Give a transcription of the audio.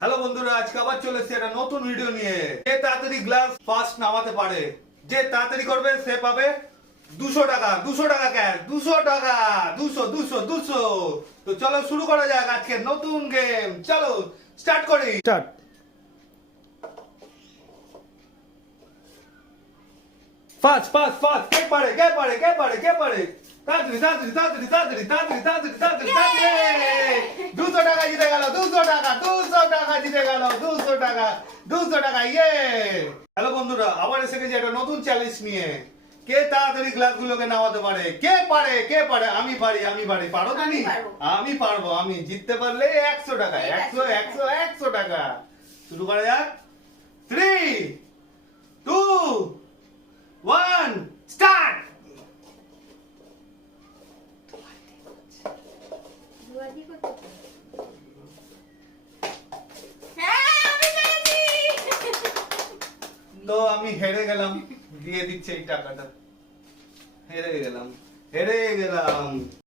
Hello বন্ধুরা, আজকে আবার চলে এসেছি একটা নতুন ভিডিও নিয়ে। যে তাড়াতাড়ি গ্লাস ফার্স্ট নামাতে পারে, যে তাড়াতাড়ি করবে সে পাবে 200 টাকা। 200 টাকা ক্যাশ, 200 টাকা, 200 200 200। তো চলো শুরু করা যাক আজকে নতুন গেম। চলো স্টার্ট করি। স্টার্ট। Fast fast fast. কে পারে কে পারে কে পারে কে পারে? তাড়াতাড়ি তাড়াতাড়ি তাড়াতাড়ি তাড়াতাড়ি তাড়াতাড়ি তাড়াতাড়ি তাড়াতাড়ি তাড়াতাড়ি। 200 টাকা জিতে গেল, 200 টাকা, 200 টাকা জিতে গেল, 200 টাকা, 200 টাকা। ইয়ে। হ্যালো বন্ধুরা, আবার এসে গেছি একটা নতুন চ্যালেঞ্জ নিয়ে। কে তাড়াতাড়ি গ্লাসগুলোকে নামাতে পারে? কে পারে কে পারে? আমি পারি আমি পারি। পারো তুমি? আমি পারবো। আমি জিততে পারলে 100 টাকা, 100 100 100 টাকা। শুরু করা যাক। 3 2 1 স্টার্ট। তো আমি হেরে গেলাম, দিয়ে দিচ্ছে এই টাকাটা। হেরে গেলাম।